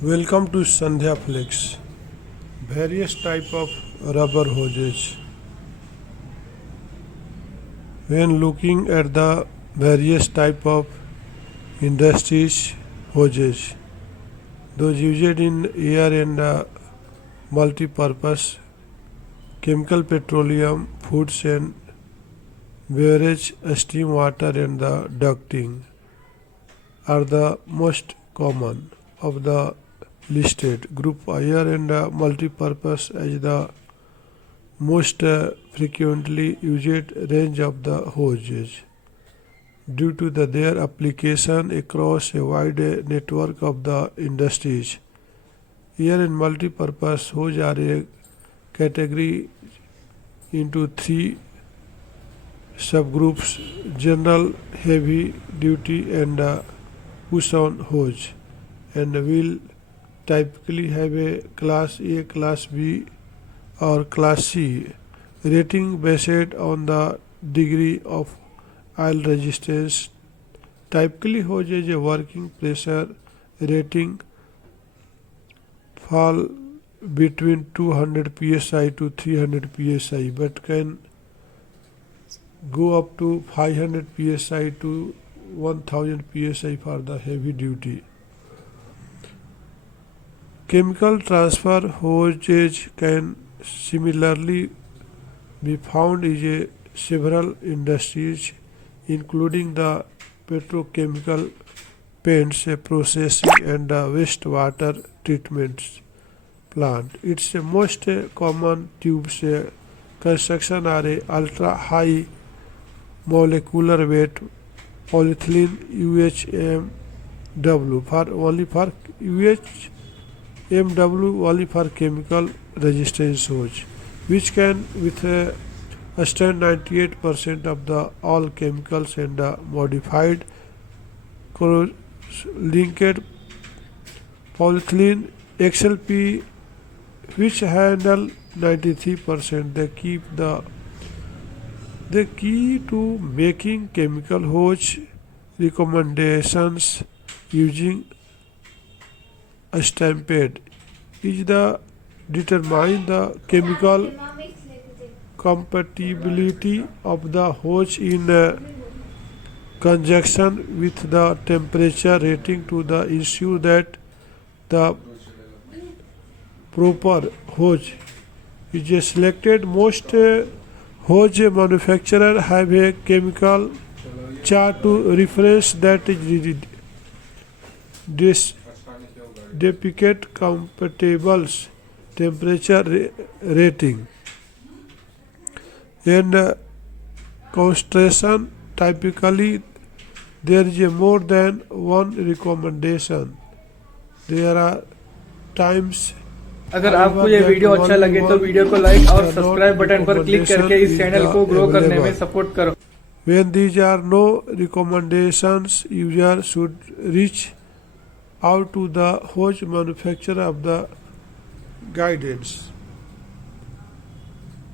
Welcome to Sandhya Flex. Various type of rubber hoses. When looking at the various type of industries hoses, those used in air and multi-purpose, chemical, petroleum, foods and beverage, steam water and the ducting are the most common of the listed. Group air and multi-purpose as the most frequently used range of the hoses due to their application across a wide network of the industries. Air and multi-purpose hose are a category into three subgroups: general, heavy duty and push-on hose, and will typically have a class A, class B or class C rating based on the degree of oil resistance. Typically hose is a working pressure rating fall between 200 psi to 300 psi but can go up to 500 psi to 1000 psi for the heavy duty. Chemical transfer hoses can similarly be found in several industries including the petrochemical, paints processing and wastewater treatments plant. Its most common tubes construction are ultra high molecular weight polyethylene UHMW for only for UHMW only for chemical resistance hose, which can withstand 98% of the all chemicals and modified linked polyethylene XLP, which handle 93%. The key to making chemical hose recommendations using a stampede is the determine the chemical compatibility of the hose in conjunction with the temperature rating to the ensure that the proper hose is selected. Most hose manufacturers have a chemical chart to reference that depict compatible temperature rating and concentration. Typically there is a more than one recommendation. There are times अगर आपको ये video अच्छा लगे तो video को like और subscribe button पर click करके इस चैनल को ग्रो करने में सपोर्ट करो. When these are no recommendations, user should reach out to the hose manufacturer of the guidance.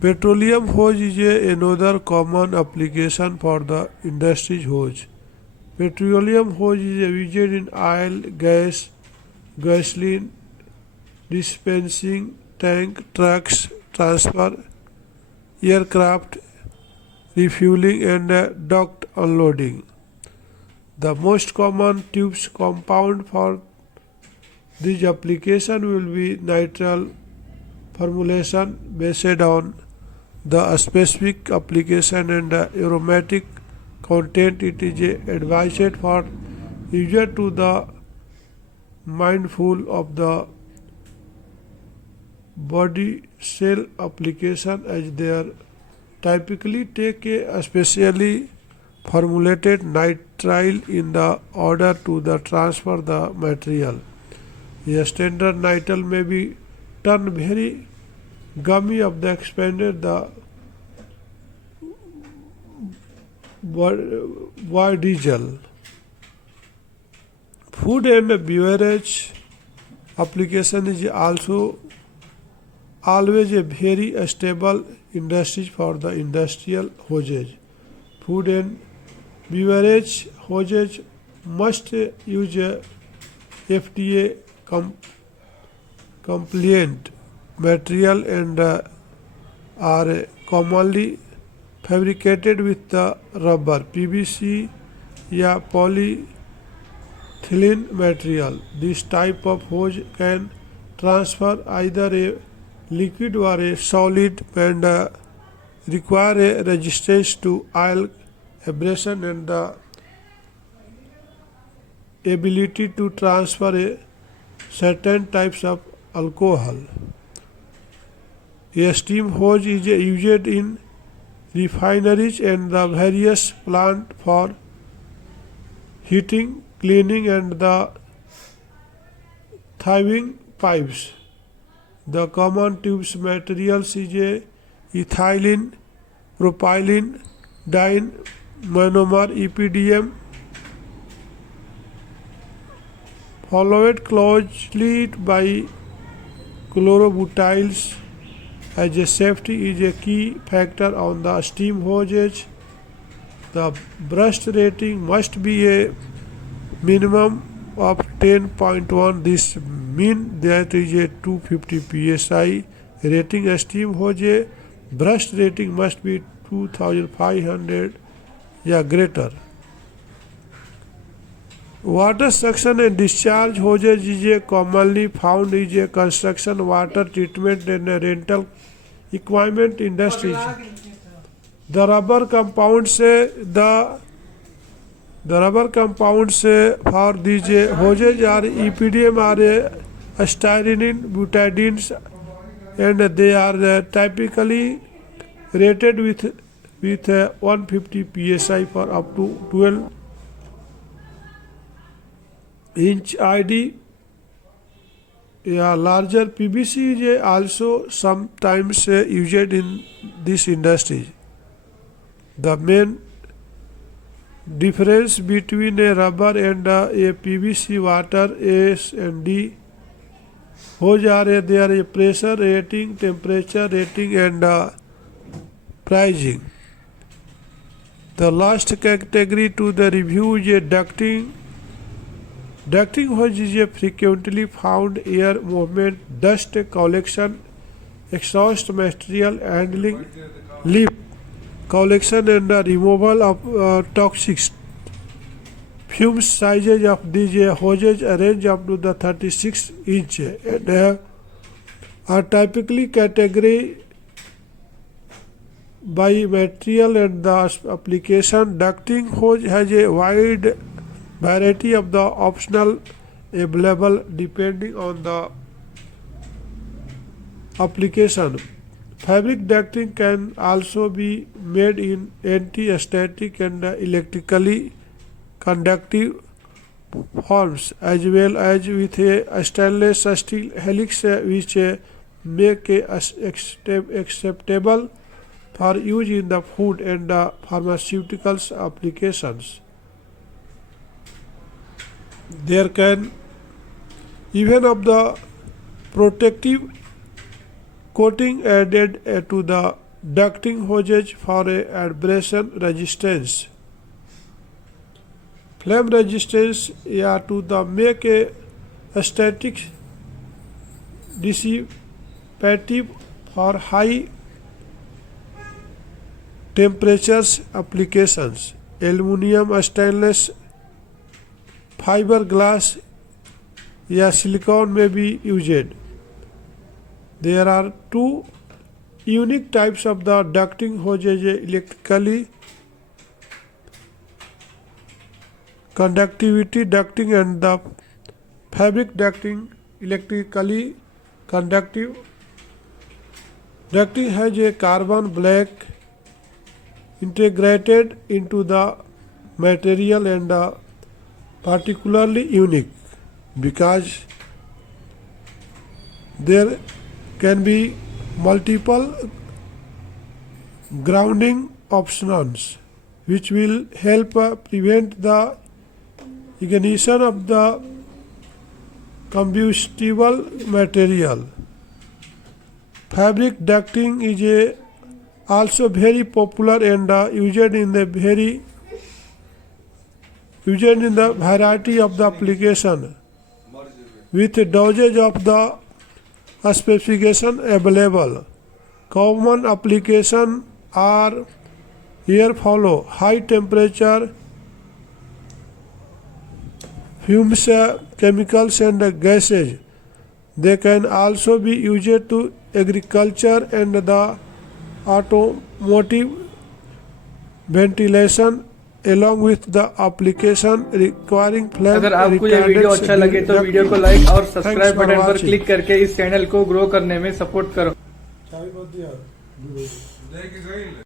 Petroleum hose is another common application for the industry's hose. Petroleum hose is used in oil, gas, gasoline dispensing tank, trucks, transfer, aircraft refueling and duct unloading. The most common tubes compound for this application will be nitrile formulation based on the specific application and aromatic content. It is advised for user to the mindful of the body cell application as they typically take a specially formulated nitrile in the order to the transfer the material. A standard nitrile may be turned very gummy of the expanded the diesel. Food and beverage application is also always a very stable industry for the industrial hoses. Food and beverage hoses must use FDA compliant material and are commonly fabricated with the rubber, PVC या polyethylene material. This type of hose can transfer either a liquid or a solid and require a resistance to oil abrasion and the ability to transfer a certain types of alcohol. A steam hose is used in refineries and the various plant for heating, cleaning and the thawing pipes. The common tubes materials is a ethylene, propylene, dine, monomer, EPDM, followed closely by chlorobutyls. As a safety is a key factor on the steam hoses. The burst rating must be a minimum of 10.1. This means that is a 250 psi rating. A steam hose burst rating must be 2500 या greater. Water suction and discharge hoses is a commonly found is a construction, water treatment and rental equipment industries. The rubber compounds for these hoses are EPDM are styrene butadiene and they are typically rated with 150 psi for up to 12 inch ID. Larger PVC is also sometimes used in this industry. The main difference between a rubber and a PVC water S and D hose are there a pressure rating, temperature rating and pricing. The last category to the review is a ducting. Ducting hose is a frequently found air movement, dust collection, exhaust material handling, leaf collection and removal of toxic fumes. Sizes of these hoses range up to the 36 inch and are typically categorized by material and the application. Ducting hose has a wide variety of the optional available depending on the application. Fabric ducting can also be made in anti-static and electrically conductive forms as well as with a stainless steel helix which make acceptable for use in the food and pharmaceuticals applications. There can even of the protective coating added to the ducting hoses for abrasion resistance, flame resistance to the make a static dissipative for high temperatures applications. Aluminum, stainless, fiberglass या silicone may be used. There are two unique types of the ducting hoses: electrically conductivity ducting and the fabric ducting. Electrically conductive ducting has a carbon black integrated into the material and particularly unique because there can be multiple grounding options which will help prevent the ignition of the combustible material. Fabric ducting is also very popular and used in the variety of the application with dosage of the specification available. Common application are here follow: high temperature, fumes, chemicals and gases. They can also be used to agriculture and the automotive ventilation along with the application requiring flame अगर आपको ये video retardants अच्छा लगे तो during video को ducting. Like और Thanks subscribe for button पर watching. Click करके इस चैनल को ग्रो करने में सपोर्ट करो।